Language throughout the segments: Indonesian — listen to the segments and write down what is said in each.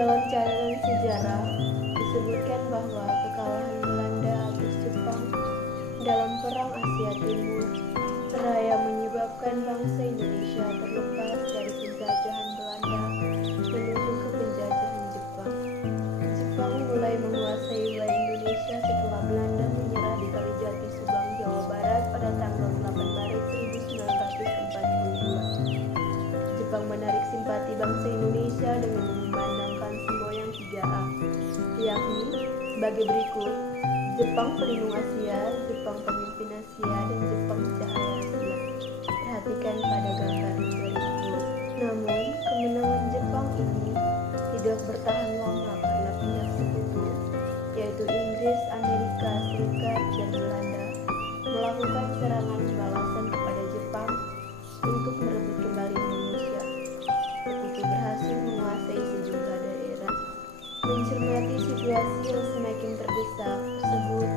Dalam catatan sejarah disebutkan bahwa kekalahan Belanda atas Jepang dalam Perang Asia Timur seraya menyebabkan bangsa Indonesia terlepas dari penjajahan Belanda menuju ke penjajahan Jepang. Jepang mulai menguasai wilayah Indonesia setelah Belanda menyerah di Kalijati, Subang, Jawa Barat pada tanggal 8 Maret 1942. Jepang menarik simpati bangsa Indonesia dengan memandangkan semboyan 3A, yakni sebagai berikut: Jepang pelindung Asia, Jepang pemimpin Asia, dan Jepang cahaya Asia. Perhatikan pada gambar berikut. Namun, kemenangan Jepang ini tidak bertahan lama karena pihak sekutu, yaitu Inggris, Amerika Serikat, dan Belanda, melakukan serangan balasan kepada Jepang untuk merebut kembali Indonesia. Sekutu berhasil menguasai sejumlah daerah. Mencermati situasi yang semakin terdesak tersebut,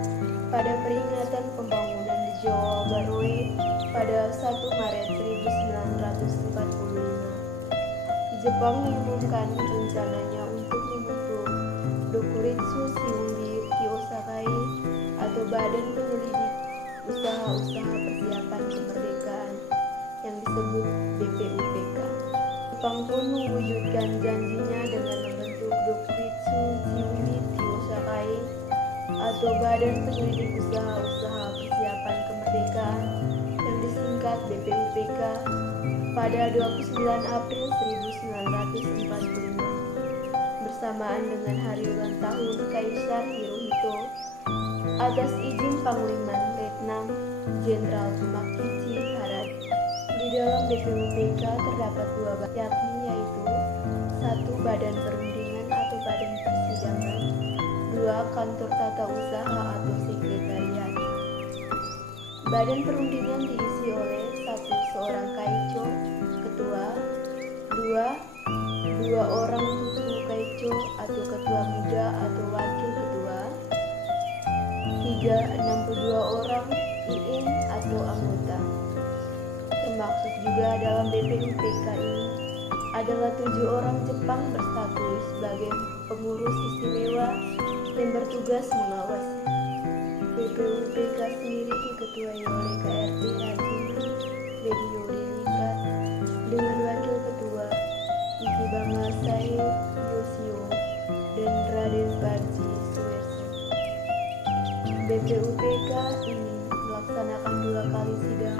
pada peringatan pembangunan di Jawa Baroe pada 1 Maret 1945, Jepang mengumumkan rencananya untuk membentuk Dokuritsu Shimbun Kyosakai atau Badan Penyelidik Usaha-Usaha Persiapan Kemerdekaan yang disebut BPUPK. Jepang pun mewujudkan janjinya dengan membentuk Dokuritsu Shimbun Kyosakai atau Badan Penyelidik Usaha-Usaha Persiapan Kemerdekaan yang disingkat BPUPK pada 29 April 1945 bersamaan dengan hari ulang tahun Kaisar Hirohito. Atas izin Panglima Letnan Jenderal Makichi Harada, di dalam BPUPK terdapat 2 badan, yakni yaitu 1 Badan Perundingan atau Badan Persidangan, 2 Kantor Tata Usaha atau Sekretariat. Badan Perundingan diisi oleh 1 seorang kaicho, ketua, 2 orang tutu kaicho atau ketua muda atau wakil ketua, 3 62 orang iin atau anggota. Termaksud juga dalam BPUPK ini adalah 7 orang Jepang berstatus sebagai pengurus istimewa yang bertugas mengawasi. BPUPK sendiri diketuai oleh KRT Rajin Radio Diningrat dengan wakil ketua Ikibama Sae Yoshio dan Raden Barji Suerso. BPUPK ini melaksanakan 2 kali sidang.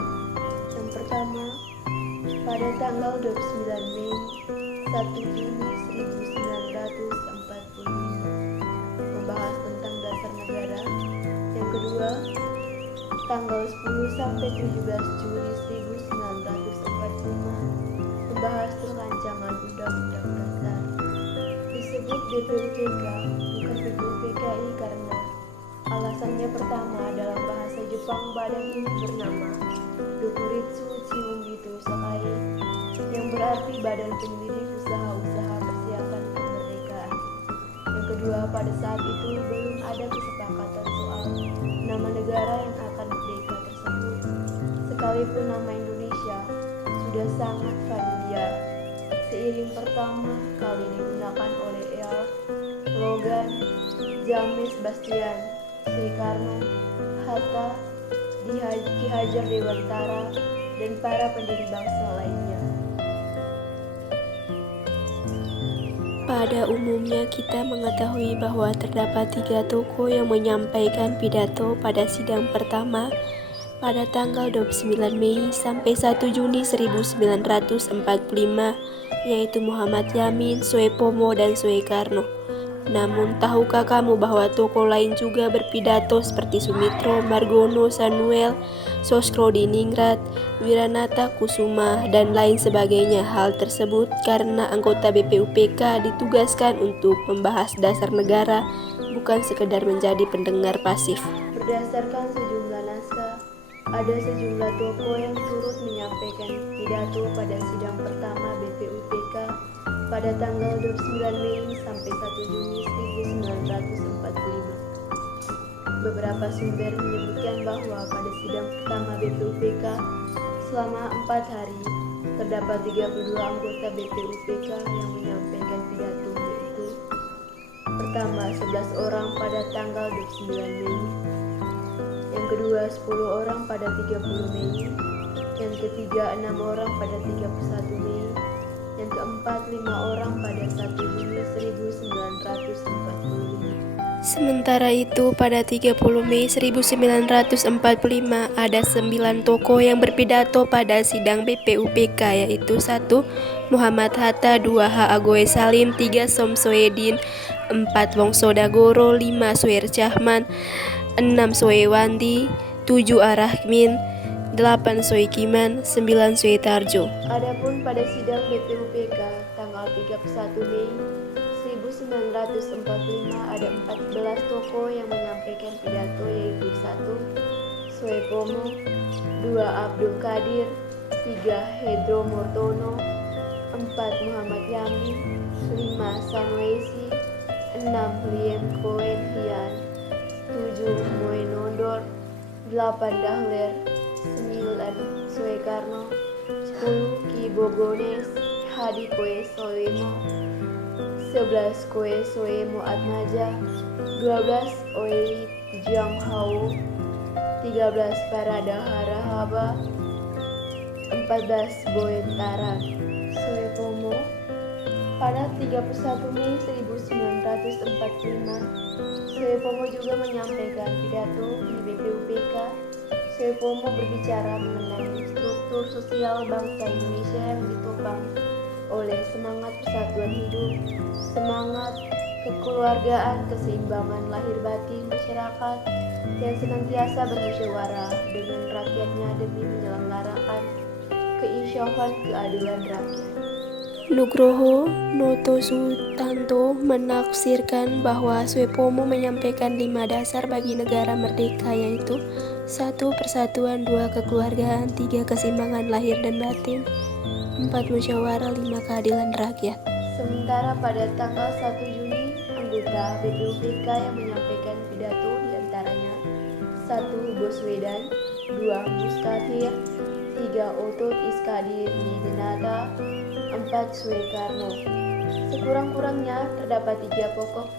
Yang pertama pada tanggal 29 Mei 1 Juni 1945 membahas tentang dasar negara. Yang kedua tanggal 10 sampai 17 Juli 1945 membahas tentang rancangan undang-undang dasar. Disebut BPUPK bukan BPUPKI karena alasannya pertama, dalam bahasa Jepang badan ini bernama Dokuritsu Shimbun Kyosakai yang berarti Badan Penyelidik Usaha-Usaha Persiapan Kemerdekaan. Yang kedua, pada saat itu belum ada kesepakatan soal nama negara yang akan merdeka tersebut. Sekalipun nama Indonesia sudah sangat familiar, seiring pertama kali digunakan oleh Earl Logan, James Bastian, Soekarno, Hatta, Ki Hajar Dewantara, dan para pendiri bangsa lainnya. Pada umumnya kita mengetahui bahwa terdapat 3 tokoh yang menyampaikan pidato pada sidang pertama pada tanggal 29 Mei sampai 1 Juni 1945, yaitu Muhammad Yamin, Soepomo, dan Soekarno. Namun, tahukah kamu bahwa tokoh lain juga berpidato seperti Sumitro, Margono, Samuel, Sosrodiningrat, Wiranata Kusuma, dan lain sebagainya? Hal tersebut karena anggota BPUPK ditugaskan untuk membahas dasar negara, bukan sekedar menjadi pendengar pasif. Berdasarkan sejumlah naskah, ada sejumlah tokoh yang turut menyampaikan pidato pada sidang pertama BPUPK pada tanggal 29 Mei sampai 1 Juni 1945. Beberapa sumber menyebutkan bahwa pada sidang pertama BPUPK selama 4 hari terdapat 32 anggota BPUPK yang menyampaikan pidato, yaitu pertama 11 orang pada tanggal 29 Mei, yang kedua 10 orang pada 30 Mei, yang ketiga 6 orang pada 31 Mei, yang keempat 5 orang pada 1 Juni 1945. Sementara itu, pada 30 Mei 1945 ada 9 tokoh yang berpidato pada sidang BPUPK, yaitu 1. Muhammad Hatta, 2. H. Agoy Salim, 3. Som Soedin, 4. Wongso Dagoro, 5. Suher Chahman, 6. Soewandi, 7. Arahmin, 8. Soekiman, 9. Suetarjo. Adapun pada sidang BPUPK tanggal 31 Mei 1945 ada 14 tokoh yang menyampaikan pidato, yaitu 1. Soepomo, 2. Abdul Qadir, 3. Hedro Mortono, 4. Muhammad Yamin, 5. Sanusi, 6. Liem Koen Hian, 7. Moenondor, 8. Dahler, 9. Soekarno, 10. Ki Bogones Hadi Koe Soemo, 11. Koe Soemo Atmaja, 12. Oeli Jiang Hao, 13. Parada Harahaba, 14. Boentara Soepomo. Pada 31 Mei 1945, Soepomo juga menyampaikan pidato di BPUPK. Soepomo berbicara mengenai struktur sosial bangsa Indonesia yang ditopang oleh semangat persatuan hidup, semangat kekeluargaan, keseimbangan lahir batin masyarakat yang senantiasa bermusyawarah dengan rakyatnya demi menyelenggarakan keinsyafan keadilan rakyat. Nugroho Notosutanto menafsirkan bahwa Soepomo menyampaikan 5 dasar bagi negara merdeka, yaitu 1. Persatuan, 2. Kekeluargaan, 3. Keseimbangan lahir dan batin, 4. Musyawarah, 5. Keadilan rakyat. Sementara pada tanggal 1 Juni, anggota BPUPK yang menyampaikan pidato diantaranya 1. Boswedan, 2. Mustatir, 3. Otot Iskandar Nidenata, 4. Soekarno. Sekurang-kurangnya terdapat 3 pokok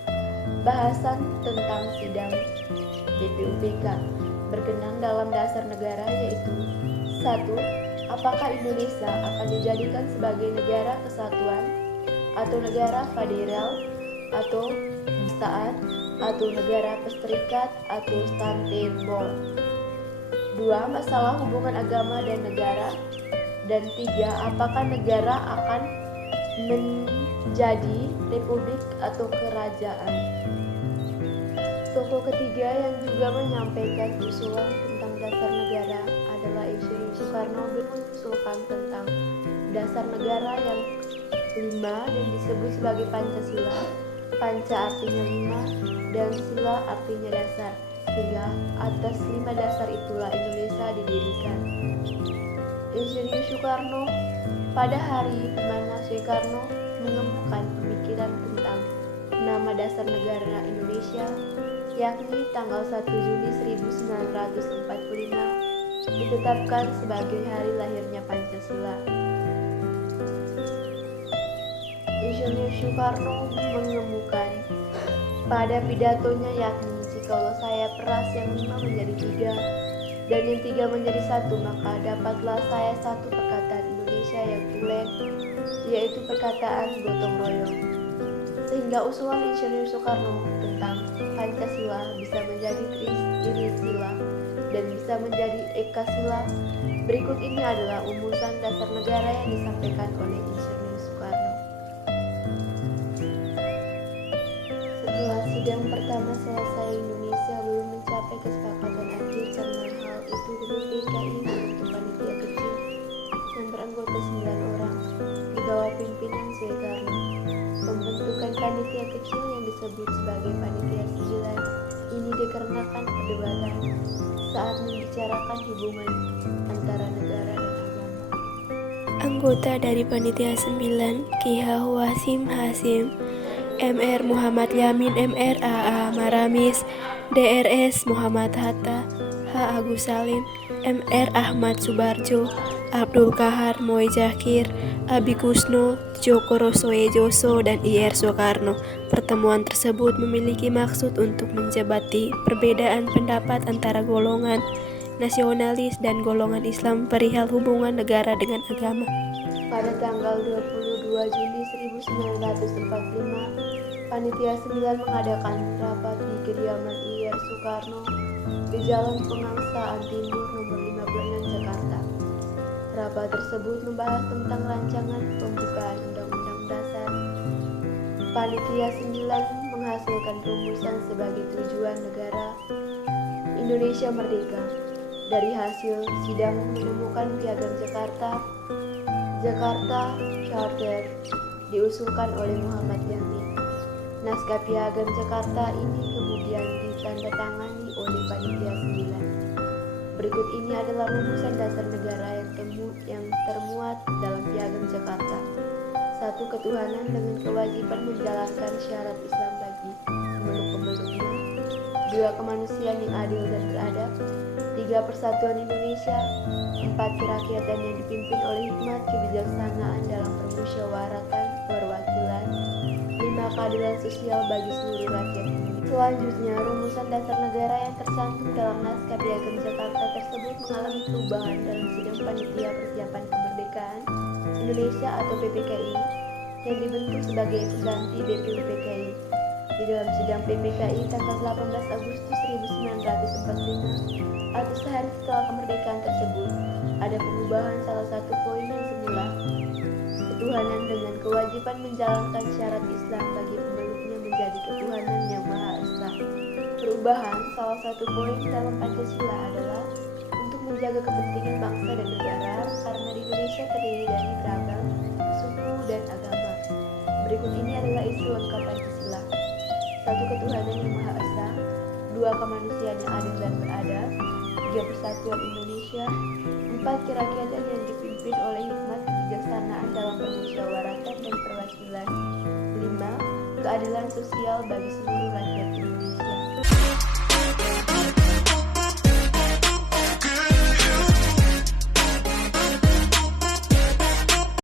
bahasan tentang sidang BPUPK berkenan dalam dasar negara, yaitu 1. Apakah Indonesia akan dijadikan sebagai negara kesatuan atau negara federal atau penistaan atau negara pesterikat atau Istanbul. 2. Masalah hubungan agama dan negara. Dan 3. Apakah negara akan menjadi republik atau kerajaan. Tokoh ketiga yang juga menyampaikan usulan tentang dasar negara adalah Insinyur Soekarno. Mengusulkan tentang dasar negara yang 5 dan disebut sebagai Pancasila. Panca artinya 5 dan sila artinya dasar, sehingga atas 5 dasar itulah Indonesia didirikan. Insinyur Soekarno pada hari di mana Soekarno mengemukakan pemikiran tentang nama dasar negara Indonesia, yakni tanggal 1 Juni 1945 ditetapkan sebagai hari lahirnya Pancasila. Insinyur Soekarno mengemukakan pada pidatonya, yakni jikalau saya peras yang 5 menjadi 3 dan yang 3 menjadi 1, maka dapatlah saya satu perkataan Indonesia yang tulen, yaitu perkataan gotong royong. Sehingga usulan Insinyur Soekarno tentang Pancasila bisa menjadi Trisila dan bisa menjadi Ekasila. Berikut ini adalah umusan dasar negara yang disampaikan oleh Insinyur Soekarno. Setelah sidang pertama selesai, Indonesia belum mencapai kesepakatan akhir karena hal itu BPUPKI membentuk panitia kecil yang beranggota 9 orang di bawah pimpinan Soekarno. Pembentukan panitia kecil yang disebut sebagai panitia 9 ini dikarenakan perdebatan saat membicarakan hubungan antara negara dan agama. Anggota dari panitia 9, Ki Hasim Hasim, Mr. Muhammad Yamin, Mr. A.A. Maramis, Drs. Muhammad Hatta, H. Agus Salim, Mr. Ahmad Subarjo, Abdul Kahar Moejakir, Abi Kusno, Joko Rosoejoso, dan IR Soekarno. Pertemuan tersebut memiliki maksud untuk menjabati perbedaan pendapat antara golongan nasionalis dan golongan Islam perihal hubungan negara dengan agama. Pada tanggal 22 Juni 1945, Panitia 9 mengadakan rapat di kediaman IR Soekarno di Jalan Pengangsaan Timur nomor 56 Jakarta. Rapat tersebut membahas tentang rancangan pembukaan Undang-Undang Dasar. Panitia 9 menghasilkan rumusan sebagai tujuan negara Indonesia merdeka. Dari hasil sidang menemukan Piagam Jakarta Charter diusulkan oleh Muhammad Yamin. Naskah Piagam Jakarta ini kemudian ditandatangani oleh Panitia 9. Berikut ini adalah rumusan dasar negara yang termuat dalam Piagam Jakarta. 1. Ketuhanan dengan kewajiban menjalankan syarat Islam bagi pemeluk-pemeluknya. 2. Kemanusiaan yang adil dan beradab. 3. Persatuan Indonesia. 4. Kerakyatan yang dipimpin oleh hikmat kebijaksanaan dalam permusyawaratan perwakilan. 5. Keadilan sosial bagi seluruh rakyat Indonesia. Selanjutnya, rumusan dasar negara yang tercantum dalam naskah Piagam Jakarta tersebut mengalami perubahan dalam sidang Panitia Persiapan Kemerdekaan Indonesia atau PPKI yang dibentuk sebagai pengganti BPUPKI. Di dalam sidang PPKI tanggal 18 Agustus 1945 atau sehari setelah kemerdekaan tersebut, ada pengubahan salah satu poin yang semula ketuhanan dengan kewajiban menjalankan syarat Islam bagi pemeluknya menjadi ketuhanan yang Maha Esa. Perubahan salah satu poin dalam Pancasila adalah untuk menjaga kepentingan bangsa dan negara karena di Indonesia terdiri dari beragam suku dan agama. Berikut ini adalah isi lengkap Pancasila. 1. Ketuhanan yang Maha Esa. 2. Kemanusiaan yang adil dan beradab. 3. Persatuan Indonesia. 4. Kerakyatan yang dipimpin oleh hikmat kebijaksanaan dalam permusyawaratan dan perwakilan. 5. Keadilan sosial bagi seluruh rakyat Indonesia.